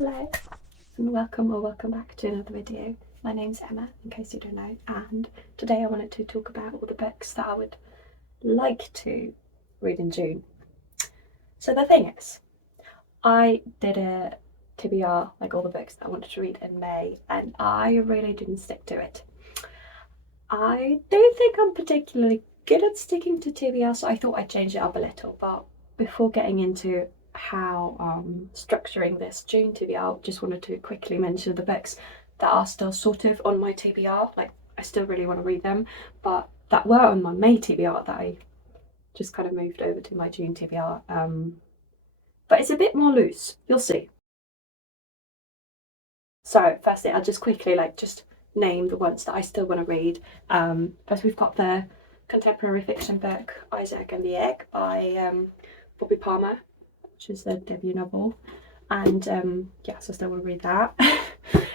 Hello and welcome back to another video. My name's Emma, in case you don't know, and today I wanted to talk about all the books that I would like to read in June. So the thing is, I did a TBR, like all the books that I wanted to read in May, and I really didn't stick to it. I don't think I'm particularly good at sticking to TBR, so I thought I'd change it up a little, but before getting into how structuring this June TBR, just wanted to quickly mention the books that are still sort of on my TBR. Like, I still really want to read them, but that were on my May TBR that I just kind of moved over to my June TBR. But it's a bit more loose, you'll see. So firstly, I'll just quickly just name the ones that I still want to read. First, we've got the contemporary fiction book Isaac and the Egg by Bobby Palmer, which is the debut novel, and yes, I still want to read that.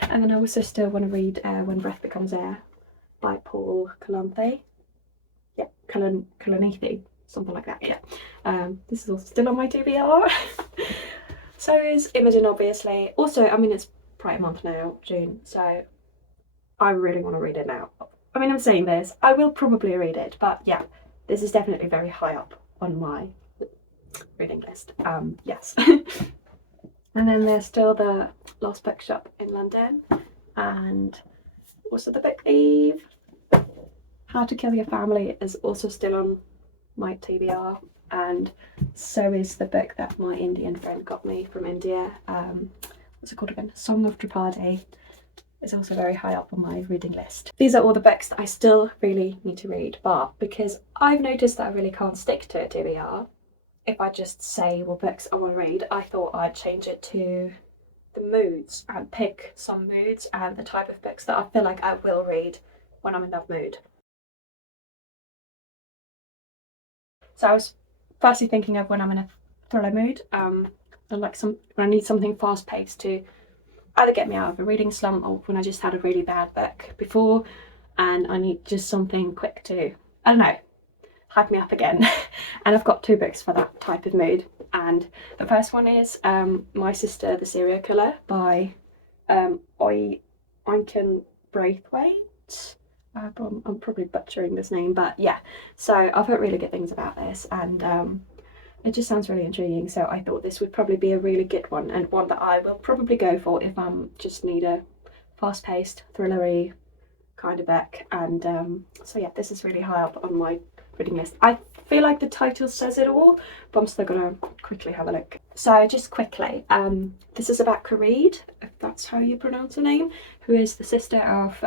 And then I also still want to read When Breath Becomes Air by Paul Kalanithi. Yeah, Kalanithi, something like that. Yeah, this is also still on my TBR. So is Imogen, obviously. Also, I mean, it's Pride Month now, June, so I really want to read it now. I mean, I'm saying this, I will probably read it, but yeah, this is definitely very high up on my reading list. Yes. And then there's still the Lost Bookshop in London, and also the book Eve. How to Kill Your Family is also still on my TBR, and so is the book that my Indian friend got me from India. What's it called again? Song of Draupadi is also very high up on my reading list. These are all the books that I still really need to read, but because I've noticed that I really can't stick to a TBR, if I just say what books I want to read, I thought I'd change it to the moods and pick some moods and the type of books that I feel like I will read when I'm in that mood. So I was firstly thinking of when I'm in a thriller mood, and when I need something fast paced to either get me out of a reading slump or when I just had a really bad book before and I need just something quick to, I don't know, hype me up again. And I've got two books for that type of mood, and the first one is My Sister the Serial Killer by Oinken Braithwaite. I'm probably butchering this name, but yeah, so I've heard really good things about this, and it just sounds really intriguing, so I thought this would probably be a really good one, and one that I will probably go for if I just need a fast-paced, thrillery kind of book. And so yeah, this is really high up on my reading list. I feel like the title says it all, but I'm still gonna quickly have a look. So just quickly, this is about Kareed, if that's how you pronounce her name, who is the sister of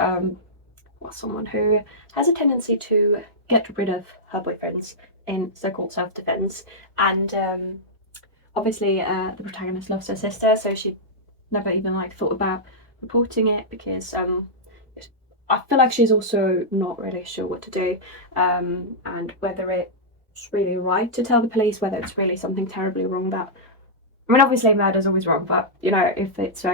someone who has a tendency to get rid of her boyfriends in so-called self-defense, and obviously the protagonist loves her sister, so she never even thought about reporting it, because I feel like she's also not really sure what to do, and whether it's really right to tell the police, whether it's really something terribly wrong that, I mean, obviously murder's always wrong, but you know, if it's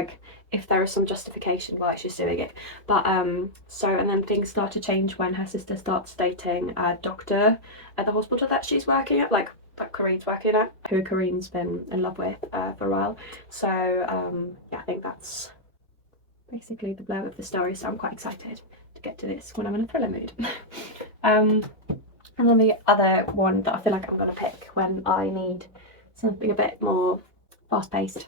if there is some justification why she's doing it. But and then things start to change when her sister starts dating a doctor at the hospital that she's working at, that Kareem's working at, who Kareem's been in love with for a while. So yeah, I think that's basically the blurb of the story, so I'm quite excited to get to this when I'm in a thriller mood. And then the other one that I feel like I'm going to pick when I need something a bit more fast-paced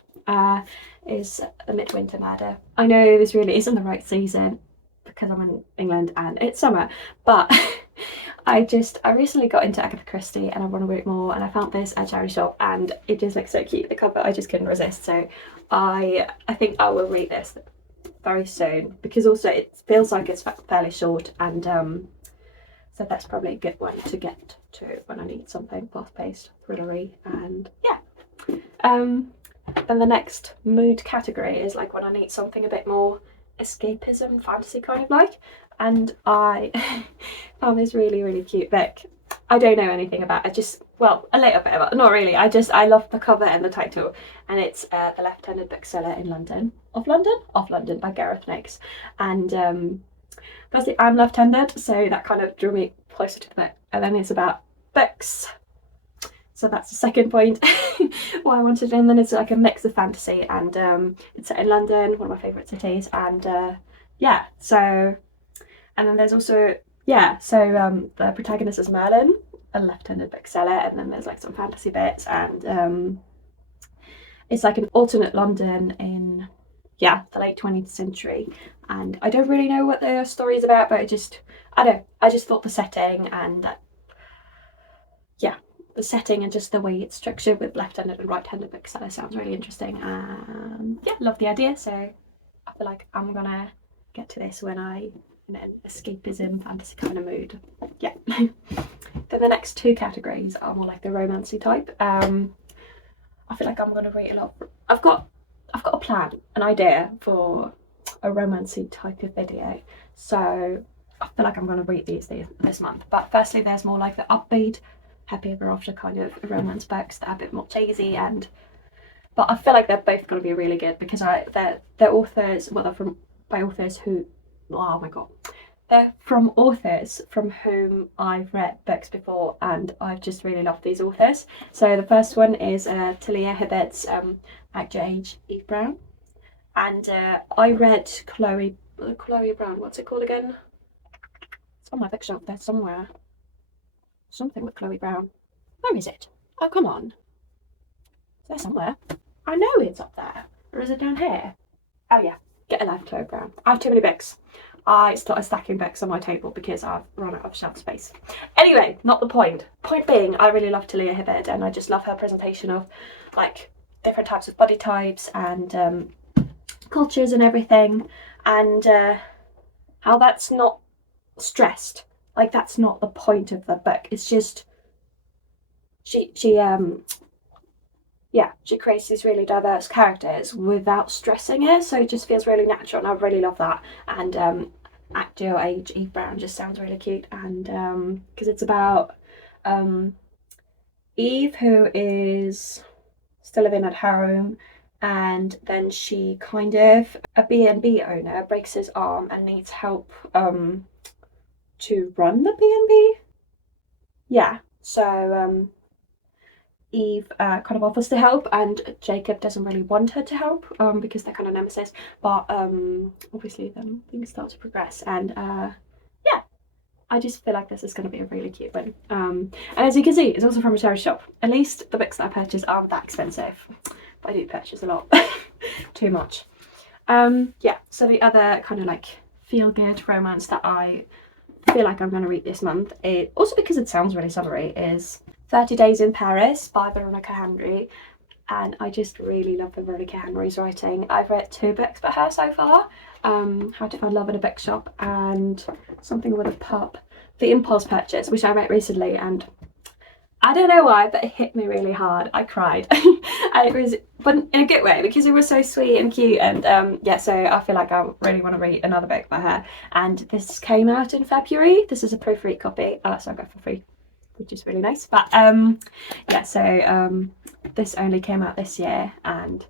is The Midwinter Murder. I know this really isn't the right season because I'm in England and it's summer, but I recently got into Agatha Christie and I want to read more, and I found this at a charity shop and it just looks so cute. The cover, I just couldn't resist, so I think I will read this very soon, because also it feels like it's fairly short, and so that's probably a good one to get to when I need something fast-paced, thrillery, and yeah. Then the next mood category is when I need something a bit more escapism, fantasy kind of and I found this really, really cute book. I don't know anything about it, well, a little bit about it, not really. I love the cover and the title, and it's The Left-Handed Bookseller in London. Off London by Gareth Nix. And firstly, I'm left-handed, so that kind of drew me closer to the book. And then it's about books. So that's the second point why I wanted it. And then it's like a mix of fantasy, and it's set in London, one of my favourite cities, and yeah, so, and then there's also, yeah, so the protagonist is Merlin, a left-handed bookseller, and then there's like some fantasy bits, and it's like an alternate London in, yeah, the late 20th century, and I don't really know what the story is about, but I just thought the setting and yeah, the setting and just the way it's structured with left-handed and right-handed bookseller sounds really interesting, and yeah, love the idea. So I feel like I'm gonna get to this when I'm in an escapism fantasy kind of mood. Yeah. Then the next two categories are more like the romancy type. I feel like I'm gonna read a lot. I've got a plan, an idea for a romancy type of video. So I feel like I'm gonna read these this month. But firstly, there's more like the upbeat, happy ever after kind of romance books that are a bit more cheesy, but I feel like they're both gonna be really good because they're authors. Well, they're from by authors who. Oh my god. They're from authors from whom I've read books before, and I've just really loved these authors. So the first one is Talia Hibbert's At Your Age, Eve Brown. And I read Chloe Brown, what's it called again? It's on my bookshelf there somewhere. Something with Chloe Brown. Where is it? Oh, come on. It's there somewhere. I know it's up there. Or is it down here? Oh yeah, Get a Life, Chloe Brown. I have too many books. I started stacking books on my table because I've run out of shelf space. Anyway, not the point. Point being, I really love Talia Hibbert, and I just love her presentation of like different types of body types and cultures and everything, and how that's not stressed. Like that's not the point of the book. It's just she creates these really diverse characters without stressing it, so it just feels really natural, and I really love that. And At Your Age, Eve Brown just sounds really cute, and because it's about Eve, who is still living at home, and then she kind of, a B&B owner breaks his arm and needs help to run the B&B. Yeah, so Eve kind of offers to help, and Jacob doesn't really want her to help because they're kind of nemesis, but obviously then things start to progress, and yeah, I just feel like this is going to be a really cute one. And as you can see, it's also from a charity shop. At least the books that I purchase aren't that expensive, but I do purchase a lot. Too much. Yeah, so the other kind of like feel-good romance that I feel like I'm going to read this month, also because it sounds really summery, is 30 Days in Paris by Veronica Henry, and I just really love Veronica Henry's writing. I've read 2 books by her so far, How to Find Love in a Bookshop and Something with a Pup, The Impulse Purchase, which I read recently, and I don't know why, but it hit me really hard. I cried. And it was, but in a good way, because it was so sweet and cute, and yeah, so I feel like I really want to read another book by her, and this came out in February. This is a proofread copy, so I got it for free, which is really nice. But yeah, so this only came out this year, and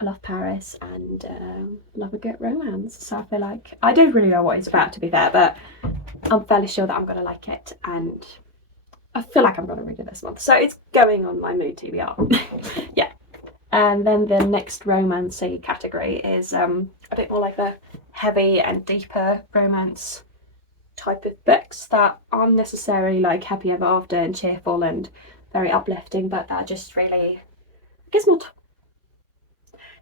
I love Paris and love a good romance, so I feel like, I don't really know what it's about, to be fair, but I'm fairly sure that I'm going to like it, and I feel like I'm going to read it this month, so it's going on my mood TBR. Yeah. And then the next romancy category is a bit more like a heavy and deeper romance type of books that aren't necessarily like happy ever after and cheerful and very uplifting, but that are just really, I guess, more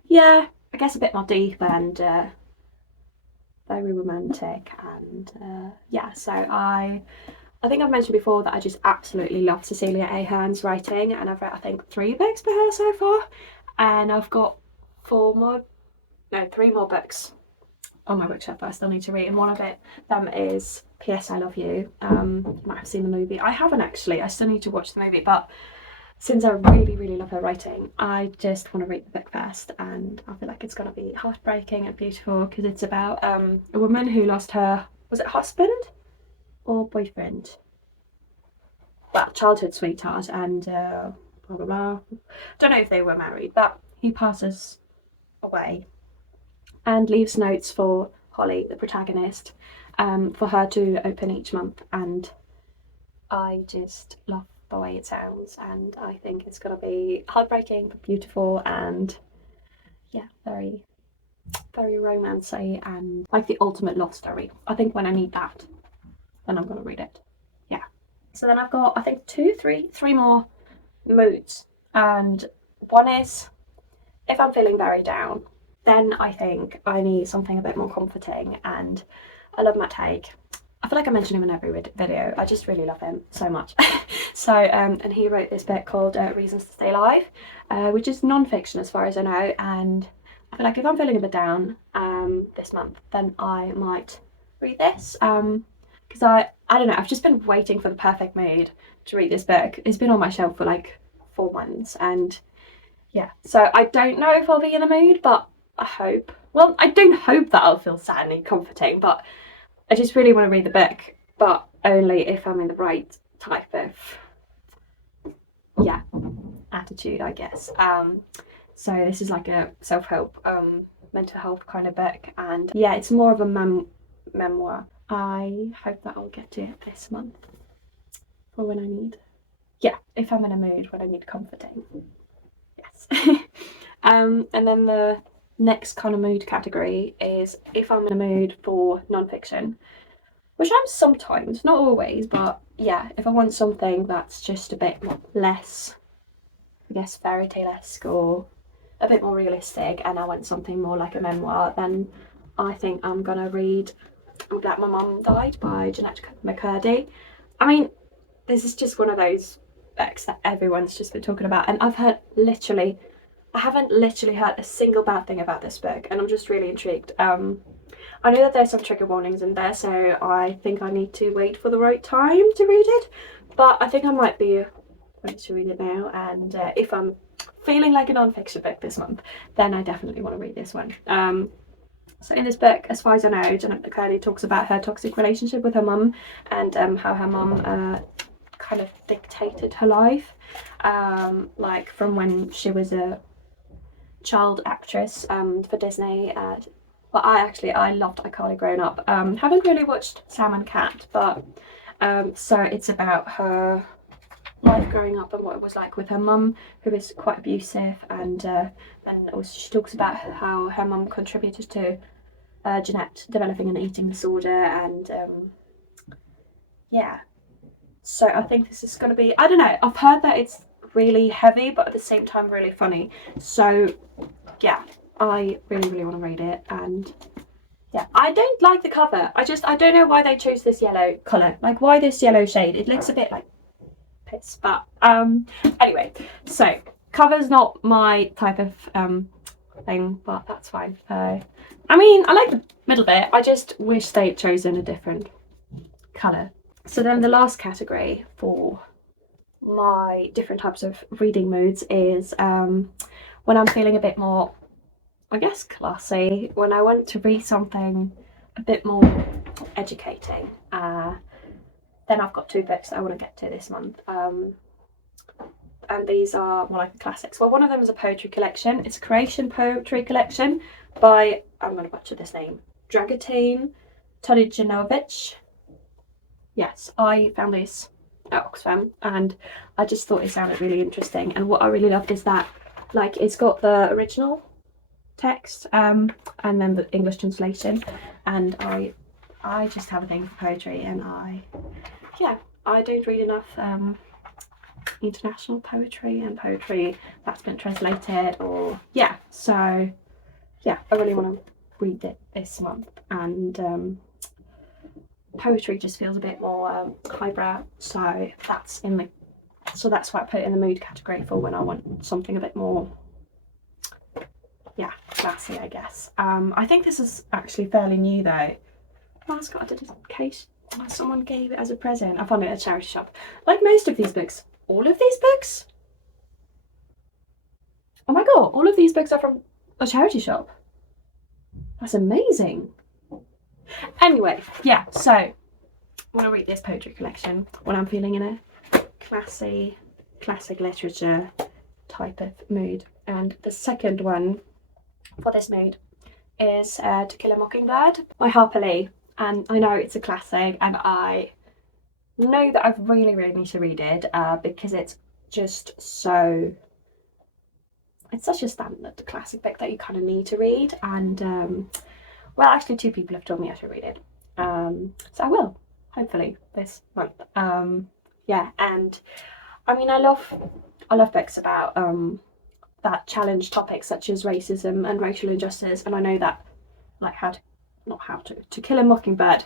yeah, I guess a bit more deep and very romantic, and yeah, so I think I've mentioned before that I just absolutely love Cecilia Ahern's writing, and I've read I think 3 books by her so far, and I've got 3 more books on my bookshelf that I still need to read, and one of them is P.S. I Love You. You might have seen the movie. I haven't actually. I still need to watch the movie, but since I really, really love her writing, I just want to read the book first, and I feel like it's going to be heartbreaking and beautiful because it's about a woman who lost her, was it husband or boyfriend? Well, childhood sweetheart, and blah blah blah. Don't know if they were married, but he passes away and leaves notes for Holly, the protagonist, for her to open each month, and I just love the way it sounds, and I think it's gonna be heartbreaking but beautiful, and yeah, very, very romancy and like the ultimate love story. I think when I need that, then I'm gonna read it. Yeah. So then I've got, I think, three more moods, and one is if I'm feeling very down, then I think I need something a bit more comforting, and I love Matt Haig. I feel like I mention him in every video. I just really love him so much. So, and he wrote this book called Reasons to Stay Alive, which is non-fiction as far as I know, and I feel like if I'm feeling a bit down this month, then I might read this, because I don't know, I've just been waiting for the perfect mood to read this book. It's been on my shelf for like 4 months, and yeah, so I don't know if I'll be in the mood, but I hope. Well, I don't hope that I'll feel sad and comforting, but I just really want to read the book, but only if I'm in the right type of, yeah, attitude, I guess. So this is like a self-help, mental health kind of book, and yeah, it's more of a memoir. I hope that I'll get to it this month for when I need, yeah, if I'm in a mood when I need comforting. Yes. And then the next kind of mood category is if I'm in a mood for non-fiction, which I'm sometimes, not always, but yeah, if I want something that's just a bit less, I guess, fairy tale-esque or a bit more realistic, and I want something more like a memoir, then I think I'm gonna read I'm Glad My Mum Died by Jeanette McCurdy. I mean, this is just one of those books that everyone's just been talking about, and I haven't literally heard a single bad thing about this book, and I'm just really intrigued. I know that there's some trigger warnings in there, so I think I need to wait for the right time to read it, but I think I might be ready to read it now, and if I'm feeling like a non-fiction book this month, then I definitely want to read this one. So in this book, as far as I know, Jeanette McCurdy talks about her toxic relationship with her mum, and how her mum kind of dictated her life, like from when she was a child actress for Disney. But I loved iCarly growing up. Haven't really watched Sam and Cat, but so it's about her life growing up and what it was like with her mum, who is quite abusive, and also she talks about how her mum contributed to Jeanette developing an eating disorder, and yeah, so I think this is going to be, I don't know, I've heard that it's really heavy but at the same time really funny, so yeah, I really want to read it. And yeah, I don't like the cover. I don't know why they chose this yellow colour, like why this yellow shade. It looks a bit like piss, but anyway, so cover's not my type of thing, but that's fine. I mean, I like the middle bit, I just wish they'd chosen a different colour. So then the last category for my different types of reading moods is when I'm feeling a bit more, I guess, classy, when I want to read something a bit more educating. Then I've got 2 books that I want to get to this month, and these are more like the classics. Well, one of them is a poetry collection. It's a Croatian poetry collection by, I'm going to butcher this name, Dragutin Todijanovic. Yes, I found this at Oxfam, and I just thought it sounded really interesting. And what I really loved is that, like, it's got the original text and then the English translation, and I just have a thing for poetry, and I don't read enough international poetry and poetry that's been translated, or so yeah, I really want to read it this month, and poetry just feels a bit more highbrow, so that's why I put it in the mood category for when I want something a bit more classy, I guess. I think this is actually fairly new though. Oh, it's got a dedication. Someone gave it as a present. I found it at a charity shop. Like most of these books. All of these books? Oh my god, all of these books are from a charity shop. That's amazing. Anyway, yeah, so I want to read this poetry collection when I'm feeling in a classic literature type of mood. And the second one for this mood is To Kill a Mockingbird by Harper Lee. And I know it's a classic, and I know that I really need to read it because it's just so, it's such a standard classic book that you kind of need to read. And well, actually 2 people have told me I should read it, so I will, hopefully this month. Yeah, and I mean, I love books about that challenge topics such as racism and racial injustice, and I know that like To Kill a Mockingbird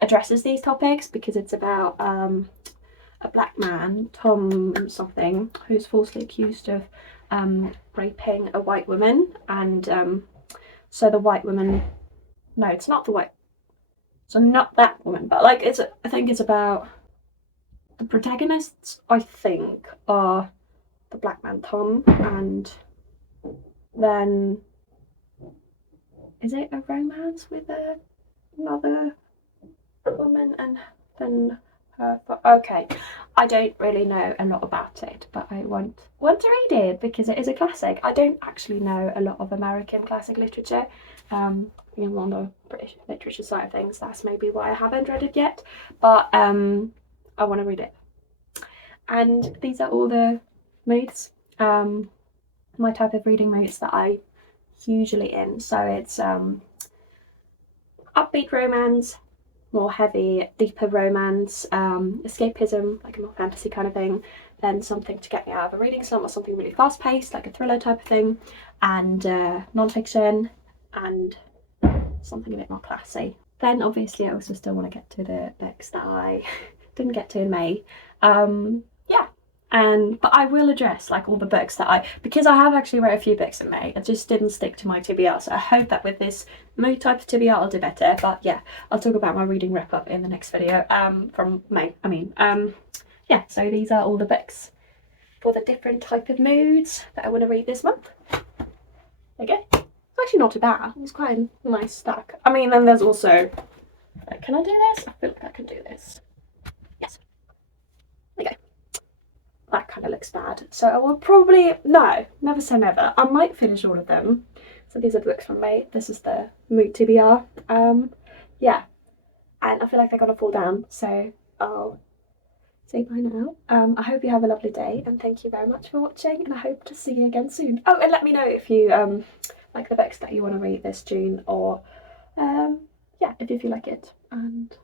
addresses these topics because it's about a black man, Tom something, who's falsely accused of raping a white woman, and so the white woman, no, it's not the white, so not that woman, but like I think it's about the protagonists, I think, are the black man Tom, and then is it a romance with another woman and then her? Okay, I don't really know a lot about it, but I want to read it because it is a classic. I don't actually know a lot of American classic literature. On the British literature side of things, that's maybe why I haven't read it yet, but I want to read it. And these are all the moods, my type of reading moods that I usually in. So it's upbeat romance, more heavy, deeper romance, escapism, like a more fantasy kind of thing, then something to get me out of a reading slump or something really fast paced, like a thriller type of thing, and non-fiction, and something a bit more classy. Then obviously I also still want to get to the books that I didn't get to in May. Yeah, but I will address like all the books that because I have actually read a few books in May, I just didn't stick to my TBR, so I hope that with this mood type of TBR I'll do better. But yeah, I'll talk about my reading wrap up in the next video from May. Yeah, so these are all the books for the different type of moods that I want to read this month. Okay, it's actually not too bad. It's quite a nice stack. I mean, then there's also, like, can I do this? I feel like I can do this. Yes. There you go. That kind of looks bad. So I will probably, no, never say never. I might finish all of them. So these are the books from May. This is the mood TBR. Yeah, and I feel like they're gonna fall down. So I'll say bye now. I hope you have a lovely day, and thank you very much for watching, and I hope to see you again soon. Oh, and let me know if you like the books that you want to read this June, or yeah, if you like it. And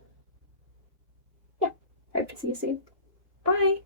yeah, hope to see you soon. Bye.